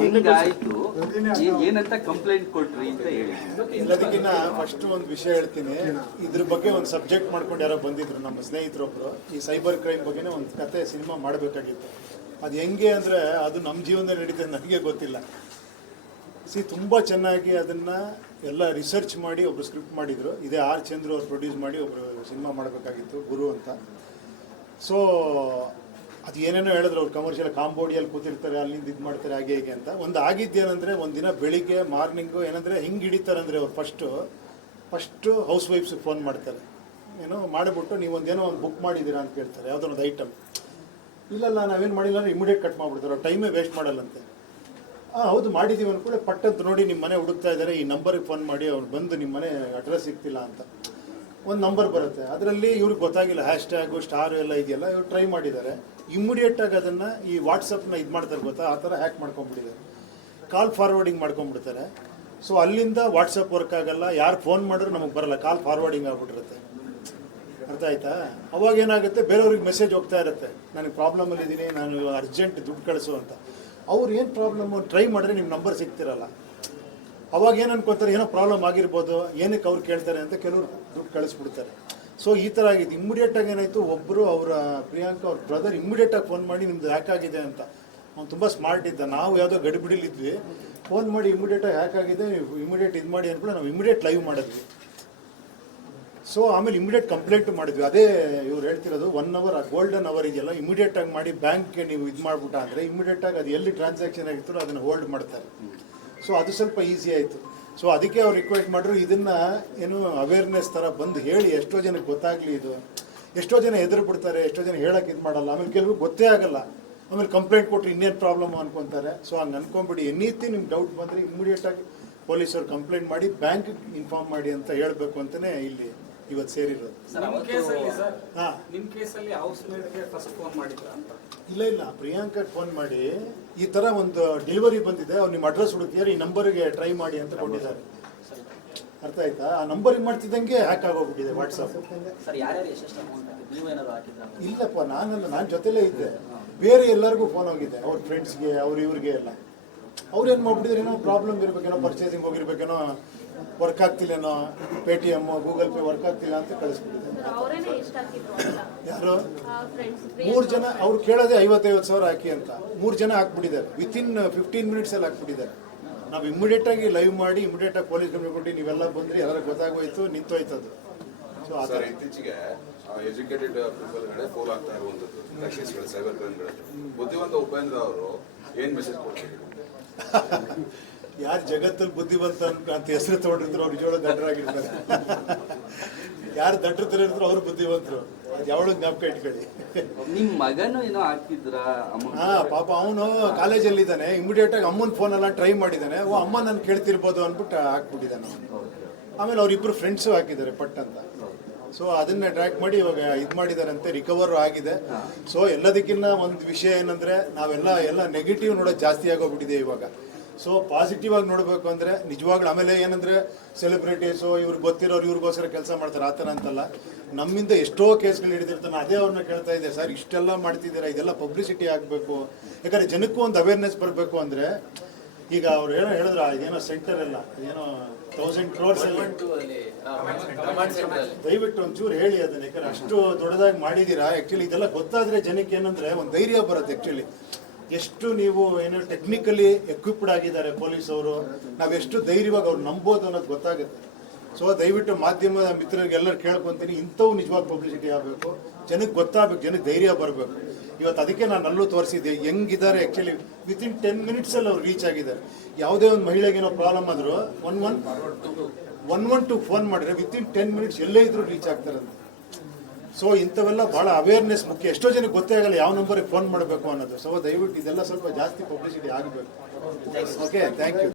ಹಿಂಗಾಯ್ತು ಏನಂತ ಕಂಪ್ಲೇಂಟ್ ಕೊಟ್ರಿ ಅಂತ ಹೇಳಿ. ಫಸ್ಟ್ ಒಂದು ವಿಷಯ ಹೇಳ್ತೀನಿ. ಇದ್ರ ಬಗ್ಗೆ ಒಂದು ಸಬ್ಜೆಕ್ಟ್ ಮಾಡ್ಕೊಂಡು ಯಾರೋ ಬಂದಿದ್ರು, ನಮ್ಮ ಸ್ನೇಹಿತರೊಬ್ರು ಈ ಸೈಬರ್ ಕ್ರೈಮ್ ಬಗ್ಗೆನೇ ಒಂದು ಕತೆ ಸಿನಿಮಾ ಮಾಡಬೇಕಾಗಿತ್ತು. ಅದು ಹೆಂಗೆ ಅಂದರೆ ಅದು ನಮ್ಮ ಜೀವನದಲ್ಲಿ ನಡೀತದೆ ನನಗೆ ಗೊತ್ತಿಲ್ಲ. ಸಿ ತುಂಬ ಚೆನ್ನಾಗಿ ಅದನ್ನು ಎಲ್ಲ ರಿಸರ್ಚ್ ಮಾಡಿ ಒಬ್ರು ಸ್ಕ್ರಿಪ್ಟ್ ಮಾಡಿದರು. ಇದೇ ಆರ್ ಚಂದ್ರು ಅವ್ರು ಪ್ರೊಡ್ಯೂಸ್ ಮಾಡಿ ಒಬ್ಬರು ಸಿನಿಮಾ ಮಾಡಬೇಕಾಗಿತ್ತು, ಗುರು ಅಂತ. ಸೊ ಅದು ಏನೇನೋ ಹೇಳಿದ್ರು ಅವ್ರು ಕಮರ್ಷಿಯಲ್ ಕಾಂಬೋಡಿಯಲ್ಲಿ ಕೂತಿರ್ತಾರೆ, ಅಲ್ಲಿಂದ ಇದು ಮಾಡ್ತಾರೆ, ಹಾಗೆ ಹೀಗೆ ಅಂತ. ಒಂದು ಆಗಿದ್ದೇನೆಂದರೆ, ಒಂದು ದಿನ ಬೆಳಿಗ್ಗೆ ಮಾರ್ನಿಂಗು ಏನಂದರೆ ಹಿಂಗೆ ಹಿಡಿತಾರೆ ಅಂದರೆ ಅವ್ರು ಫಸ್ಟು ಫಸ್ಟು ಹೌಸ್ ವೈಫ್ಸಿಗೆ ಫೋನ್ ಮಾಡ್ತಾರೆ. ಏನೋ ಮಾಡಿಬಿಟ್ಟು ನೀವು ಒಂದೇನೋ ಒಂದು ಬುಕ್ ಮಾಡಿದ್ದೀರಾ ಅಂತ ಕೇಳ್ತಾರೆ. ಯಾವುದೋ ಒಂದು ಐಟಮ್ ಇಲ್ಲಲ್ಲ, ನಾವೇನು ಮಾಡಿಲ್ಲ ಅಂದರೆ ಇಮಿಡಿಯೇಟ್ ಕಟ್ ಮಾಡಿಬಿಡ್ತಾರೆ. ಅವ್ರು ಟೈಮೇ ವೇಸ್ಟ್ ಮಾಡಲ್ಲಂತೆ. ಹಾಂ ಹೌದು ಮಾಡಿದ್ದೀವಿ ಅಂದ್ಕೂಡಲೇ ಪಟ್ಟಂತ ನೋಡಿ ನಿಮ್ಮ ಮನೆ ಹುಡುಕ್ತಾ ಇದ್ದಾರೆ, ಈ ನಂಬರಿಗೆ ಫೋನ್ ಮಾಡಿ ಅವ್ರು ಬಂದು ನಿಮ್ಮ ಮನೆ ಅಡ್ರೆಸ್ ಸಿಗ್ತಿಲ್ಲ ಅಂತ. ಒಂದು ನಂಬರ್ ಬರುತ್ತೆ. ಅದರಲ್ಲಿ ಇವ್ರಿಗೆ ಗೊತ್ತಾಗಿಲ್ಲ ಹ್ಯಾಶ್ಟ್ಯಾಗು ಸ್ಟಾರ್ ಎಲ್ಲ ಇದೆಯಲ್ಲ, ಇವ್ರು ಟ್ರೈ ಮಾಡಿದ್ದಾರೆ. ಇಮ್ಮಿಡಿಯೇಟಾಗಿ ಅದನ್ನು ಈ ವಾಟ್ಸಪ್ನ ಇದು ಮಾಡ್ತಾರೆ ಗೊತ್ತಾ? ಆ ಥರ ಹ್ಯಾಕ್ ಮಾಡ್ಕೊಂಡ್ಬಿಟ್ಟಿದ್ದಾರೆ. ಕಾಲ್ ಫಾರ್ವರ್ಡಿಂಗ್ ಮಾಡ್ಕೊಂಡ್ಬಿಡ್ತಾರೆ. ಸೊ ಅಲ್ಲಿಂದ ವಾಟ್ಸಪ್ ವರ್ಕ್ ಆಗಲ್ಲ. ಯಾರು ಫೋನ್ ಮಾಡಿದ್ರು ನಮಗೆ ಬರಲ್ಲ. ಕಾಲ್ ಫಾರ್ವರ್ಡಿಂಗ್ ಆಗ್ಬಿಟ್ಟಿರುತ್ತೆ. ಅರ್ಥ ಆಯ್ತಾ? ಅವಾಗ ಏನಾಗುತ್ತೆ? ಬೇರೆಯವ್ರಿಗೆ ಮೆಸೇಜ್ ಹೋಗ್ತಾ ಇರುತ್ತೆ. ನನಗೆ ಪ್ರಾಬ್ಲಮಲ್ಲಿ ಇದ್ದೀನಿ ನಾನು ಅರ್ಜೆಂಟ್ ದುಡ್ಡು ಕಳಿಸು ಅಂತ. ಅವ್ರು ಏನು ಪ್ರಾಬ್ಲಮ್ ಟ್ರೈ ಮಾಡಿದ್ರೆ ನಿಮ್ಮ ನಂಬರ್ ಸಿಗ್ತಿರಲ್ಲ. ಅವಾಗ ಏನು ಅನ್ಕೋತಾರೆ? ಏನೋ ಪ್ರಾಬ್ಲಮ್ ಆಗಿರ್ಬೋದು. ಏನಕ್ಕೆ ಅವ್ರು ಕೇಳ್ತಾರೆ ಅಂತ ಕೆಲವರು ದುಡ್ಡು ಕಳಿಸ್ಬಿಡ್ತಾರೆ. ಸೊ ಈ ಥರ ಆಗಿದೆ. ಇಮ್ಮಿಡಿಯೇಟಾಗಿ ಏನಾಯಿತು? ಒಬ್ಬರು ಅವರ ಪ್ರಿಯಾಂಕ ಅವ್ರ ಬ್ರದರ್ ಇಮ್ಮಿಡಿಯೇಟಾಗಿ ಫೋನ್ ಮಾಡಿ ನಿಮ್ದು ಹ್ಯಾಕ್ ಆಗಿದೆ ಅಂತ. ಅವ್ನು ತುಂಬ ಸ್ಮಾರ್ಟ್ ಇದ್ದ. ನಾವು ಯಾವುದೋ ಗಡಿಬಿಡಿಲಿದ್ವಿ ಫೋನ್ ಮಾಡಿ ಇಮ್ಮಿಡಿಯೇಟಾಗಿ ಹ್ಯಾಕ್ ಆಗಿದೆ. ಇಮ್ಮಿಡಿಯೇಟ್ ಇದು ಮಾಡಿ ಅಂದ್ಬಿಟ್ಟು ನಾವು ಇಮ್ಮಿಡಿಯೇಟ್ ಲೈವ್ ಮಾಡಿದ್ವಿ. ಸೊ ಆಮೇಲೆ ಇಮಿಡಿಯೇಟ್ ಕಂಪ್ಲೇಂಟ್ ಮಾಡಿದ್ವಿ. ಅದೇ ಇವ್ರು ಹೇಳ್ತಿರೋದು ಒನ್ ಅವರ್ ಆ ಗೋಲ್ಡನ್ ಅವರ್ ಇದೆಯಲ್ಲ ಇಮಿಡಿಯೇಟ್ ಆಗಿ ಮಾಡಿ ಬ್ಯಾಂಕ್ಗೆ ನೀವು ಇದು ಮಾಡ್ಬಿಟ್ಟ ಅಂದರೆ ಇಮಿಡಿಯೇಟ್ ಆಗಿ ಅದು ಎಲ್ಲಿ ಟ್ರಾನ್ಸಾಕ್ಷನ್ ಆಗಿತ್ತು ಅದನ್ನು ಹೋಲ್ಡ್ ಮಾಡ್ತಾರೆ. ಸೊ ಅದು ಸ್ವಲ್ಪ ಈಸಿ ಆಯಿತು. ಸೊ ಅದಕ್ಕೆ ಅವ್ರು ರಿಕ್ವೆಸ್ಟ್ ಮಾಡಿದ್ರು ಇದನ್ನು ಏನು ಅವೇರ್ನೆಸ್ ಥರ ಬಂದು ಹೇಳಿ ಎಷ್ಟೋ ಜನಕ್ಕೆ ಗೊತ್ತಾಗಲಿ ಇದು. ಎಷ್ಟೋ ಜನ ಎದುರು ಬಿಡ್ತಾರೆ, ಎಷ್ಟೋ ಜನ ಹೇಳಕ್ಕೆ ಇದು ಮಾಡಲ್ಲ. ಆಮೇಲೆ ಕೆಲವು ಗೊತ್ತೇ ಆಗಲ್ಲ. ಆಮೇಲೆ ಕಂಪ್ಲೇಂಟ್ ಕೊಟ್ಟರೆ ಇನ್ನೇನು ಪ್ರಾಬ್ಲಮ್ ಅನ್ಕೊತಾರೆ. ಸೊ ಹಂಗೆ ಅನ್ಕೊಂಬಿಡಿ. ಎನಿತಿ ನಿಮ್ಗೆ ಡೌಟ್ ಬಂದರೆ ಇಮ್ಮಿಡಿಯೇಟಾಗಿ ಪೊಲೀಸರು ಕಂಪ್ಲೇಂಟ್ ಮಾಡಿ ಬ್ಯಾಂಕ್ ಇನ್ಫಾರ್ಮ್ ಮಾಡಿ ಅಂತ ಹೇಳಬೇಕು ಅಂತಲೇ ಇಲ್ಲಿ. ಇವತ್ತು ಸೇರಿರೋದು. ಸರ್ ನಿಮ್ ಕೇಸಲ್ಲಿ ಸರ್ ಹಾಂ. ನಿಮ್ ಕೇಸಲ್ಲಿ ಹೌಸ್ ಫಸ್ಟ್ ಫೋನ್ ಮಾಡಿದ್ರ ಅಂತ. ಇಲ್ಲ ಇಲ್ಲ. ಪ್ರಿಯಾಂಕ ಫೋನ್ ಮಾಡಿ ಈ ಥರ ಒಂದು ಡೆಲಿವರಿ ಬಂದಿದೆ ಅವ್ರು ನಿಮ್ಮ ಅಡ್ರೆಸ್ ಹುಡುಕಿದ್ರೆ ಈ ನಂಬರ್ಗೆ ಟ್ರೈ ಮಾಡಿ ಅಂತ ಕೊಟ್ಟಿದ್ದಾರೆ. ಅರ್ಥ ಆಯ್ತಾ? ಆ ನಂಬರಿಗೆ ಮಾಡ್ತಿದ್ದಂಗೆ ಹ್ಯಾಕ್ ಆಗೋಗ್ಬಿಟ್ಟಿದೆ ವಾಟ್ಸಪ್ ಇಲ್ಲಪ್ಪ ನಾನಲ್ಲ ನಾನು ಜೊತೆಲೇ ಇದ್ದೆ. ಬೇರೆ ಎಲ್ಲರಿಗೂ ಫೋನ್ ಹೋಗಿದೆ ಅವ್ರ ಫ್ರೆಂಡ್ಸ್ಗೆ ಅವ್ರ ಇವ್ರಿಗೆ ಎಲ್ಲ. ಅವ್ರು ಏನು ಮಾಡ್ಬಿಟ್ಟಿದ್ರೆ ಏನೋ ಪ್ರಾಬ್ಲಮ್ ಇರಬೇಕೇನೋ ಪರ್ಚೇಸಿಂಗ್ ಹೋಗಿರ್ಬೇಕೇನೋ ವರ್ಕ್ ಆಗ್ತಿಲ್ಲೇನೋ Paytm Google Pay work ಆಗ್ತಿಲ್ಲ ಅಂತ ಕಳಿಸ್ಬಿಟ್ಟಿದ್ದಾರೆ. ಯಾರು? ಮೂರು ಜನ ಅವ್ರು ಕೇಳೋದೇ ಐವತ್ತೈವತ್ತು ಸಾವಿರ ಹಾಕಿ ಅಂತ. ಮೂರು ಜನ ಹಾಕ್ಬಿಟ್ಟಿದ್ದಾರೆ. Within fifteen ಮಿನಿಟ್ಸಲ್ಲಿ ಹಾಕ್ಬಿಟ್ಟಿದ್ದಾರೆ. ನಾವು ಇಮ್ಮಿಡಿಯೇಟಾಗಿ ಲೈವ್ ಮಾಡಿ ಇಮಿಡಿಯೇಟಾಗಿ ಪೊಲೀಸ್ ಕಂಪ್ಲೇಂಟ್ ಕೊಟ್ಟು ನೀವೆಲ್ಲ ಬಂದ್ರಿ ಎಲ್ಲರೂ ಗೊತ್ತಾಗೋಯ್ತು ನಿಂತೋಯ್ತು ಅದು ಸರ್ ಇತ್ತೀಚೆಗೆ ಎಜುಕೇಟೆಡ್ ಪೀಪಲ್ಗಳೇ ಫೋಲ್ ಆಗ್ತಾ ಇರುವಂಥದ್ದು. ಟ್ಯಾಕ್ಸೀಸ್ಗಳು ಸೈಬರ್ ಕ್ರೈಮ್ಗಳಲ್ಲಿ ಬುದ್ಧಿವಂತ ಉಪೇಂದ್ರ ಅವರು ಏನು ಮೆಸೇಜ್ ಕೊಡ್ತೀರಿ ಯಾರು ಜಗತ್ತಲ್ಲಿ ಬುದ್ಧಿವಂತ ಅಂತ ಹೆಸರು ತಗೊಂಡಿರ್ತಾರೋ ಅವ್ರು ನಿಜವಾಗ್ಲೂ ದಡ್ಡರಾಗಿರ್ತಾರೆ ಯಾರು ದಡ್ಡರು ಇರ್ತಾರೋ ಅವ್ರು ಬುದ್ಧಿವಂತರು. ಅದು ಯಾವಳು ಜ್ಞಾಪಕ ಇಟ್ಕೊಳ್ಳಿ. ನಿಮ್ ಮಗನು ಏನೋ ಹಾಕಿದ್ರ ಹಾ ಪಾಪ ಅವನು ಕಾಲೇಜಲ್ಲಿ ಇದ್ದಾನೆ ಇಮಿಡಿಯೇಟ್ ಆಗಿ ಅಮ್ಮನ ಫೋನ್ ಎಲ್ಲ ಟ್ರೈ ಮಾಡಿದ್ದಾನೆ. ಓ ಅಮ್ಮ ನಾನು ಕೇಳ್ತಿರ್ಬೋದು ಅಂದ್ಬಿಟ್ಟು ಹಾಕ್ಬಿಟ್ಟಿದ್ದಾನೆ ಅವನು. ಆಮೇಲೆ ಅವರಿಬ್ಬರು ಫ್ರೆಂಡ್ಸು ಹಾಕಿದ್ದಾರೆ ಪಟ್ ಅಂತ. ಸೊ ಅದನ್ನ ಟ್ರ್ಯಾಕ್ ಮಾಡಿ ಇವಾಗ ಇದು ಮಾಡಿದಾರಂತೆ ರಿಕವರ್ ಆಗಿದೆ. ಸೊ ಎಲ್ಲದಕ್ಕಿನ್ನ ಒಂದು ವಿಷಯ ಏನಂದ್ರೆ, ನಾವೆಲ್ಲ, ಎಲ್ಲ ನೆಗೆಟಿವ್ ನೋಡೋದು ಜಾಸ್ತಿ ಆಗೋಗ್ಬಿಟ್ಟಿದೆ ಇವಾಗ. ಸೊ ಪಾಸಿಟಿವ್ ಆಗಿ ನೋಡಬೇಕು ಅಂದ್ರೆ, ನಿಜವಾಗ್ಲೂ ಆಮೇಲೆ ಏನಂದ್ರೆ ಸೆಲೆಬ್ರಿಟೀಸು ಇವ್ರಿಗೆ ಗೊತ್ತಿರೋರು ಇವ್ರಿಗೋಸ್ಕರ ಕೆಲಸ ಮಾಡ್ತಾರೆ, ಆ ಥರ ಅಂತಲ್ಲ. ನಮ್ಮಿಂದ ಎಷ್ಟೋ ಕೇಸ್ಗಳು ಹಿಡಿದಿರ್ತಾನೆ ಅದೇ ಅವ್ರನ್ನ ಕೇಳ್ತಾ ಇದ್ದೆ, ಸರ್, ಇಷ್ಟೆಲ್ಲ ಮಾಡ್ತಿದ್ದೀರಾ? ಇದೆಲ್ಲ ಪಬ್ಲಿಸಿಟಿ ಆಗಬೇಕು. ಯಾಕಂದ್ರೆ ಜನಕ್ಕೂ ಒಂದು ಅವೇರ್ನೆಸ್ ಬರಬೇಕು ಅಂದ್ರೆ ಈಗ ಅವ್ರು ಏನೋ ಹೇಳಿದ್ರು ಇದೇನೋ ಸೆಂಟರ್ ಎಲ್ಲ ಏನೋ ತೌಸಂಡ್ ಕ್ರೋರ್ಸ್ ಎಲ್ಲ ದಯವಿಟ್ಟು ಒಂಚೂರು ಹೇಳಿ ಅದನ್ನ ಯಾಕಂದ್ರೆ ಅಷ್ಟು ದೊಡ್ಡದಾಗಿ ಮಾಡಿದ್ದೀರಾ ಆ್ಯಕ್ಚುಲಿ ಇದೆಲ್ಲ ಗೊತ್ತಾದ್ರೆ ಜನಕ್ಕೆ ಏನಂದ್ರೆ ಒಂದು ಧೈರ್ಯ ಬರುತ್ತೆ ಆ್ಯಕ್ಚುಲಿ ಎಷ್ಟು ನೀವು ಏನು ಟೆಕ್ನಿಕಲಿ ಎಕ್ವಿಪ್ಡ್ ಆಗಿದ್ದಾರೆ ಪೊಲೀಸ್ ಅವರು ನಾವೆಷ್ಟು ಧೈರ್ಯವಾಗಿ ಅವ್ರು ನಂಬೋದು ಅನ್ನೋದು ಗೊತ್ತಾಗುತ್ತೆ. ಸೊ ದಯವಿಟ್ಟು ಮಾಧ್ಯಮ ಮಿತ್ರರಿಗೆ ಎಲ್ಲರೂ ಕೇಳ್ಕೊಂತೀನಿ, ಇಂಥವು ನಿಜವಾಗಿ ಪಬ್ಲಿಸಿಟಿ ಆಗಬೇಕು, ಜನಕ್ಕೆ ಗೊತ್ತಾಗಬೇಕು, ಜನಕ್ಕೆ ಧೈರ್ಯ ಬರಬೇಕು. ಇವತ್ತು ಅದಕ್ಕೆ ನಾನು ಅಲ್ಲೂ ತೋರಿಸಿದ್ದೆ ಹೆಂಗಿದ್ದಾರೆ ಆ್ಯಕ್ಚುಲಿ ವಿತಿನ್ ಟೆನ್ ಮಿನಿಟ್ಸಲ್ಲಿ ಅವ್ರು ರೀಚ್ ಆಗಿದ್ದಾರೆ. ಯಾವುದೇ ಒಂದು ಮಹಿಳೆಗೇನೋ ಪ್ರಾಬ್ಲಮ್ ಆದರೂ one one one one two phone ಮಾಡಿದ್ರೆ ವಿತಿನ್ ಟೆನ್ ಮಿನಿಟ್ಸ್ ಎಲ್ಲೇ ಇದ್ದರೂ ರೀಚ್ ಆಗ್ತಾರಂತೆ ಸೊ ಇಂಥವೆಲ್ಲ ಭಾಳ ಅವೇರ್ನೆಸ್ ಮುಖ್ಯ. ಎಷ್ಟೋ ಜನಕ್ಕೆ ಗೊತ್ತೇ ಆಗಲ್ಲ ಯಾವ ನಂಬರಿಗೆ ಫೋನ್ ಮಾಡಬೇಕು ಅನ್ನೋದು. ಸೊ ದಯವಿಟ್ಟು ಇದೆಲ್ಲ ಸ್ವಲ್ಪ ಜಾಸ್ತಿ ಪಬ್ಲಿಸಿಟಿ ಆಗಬೇಕು. Okay thank you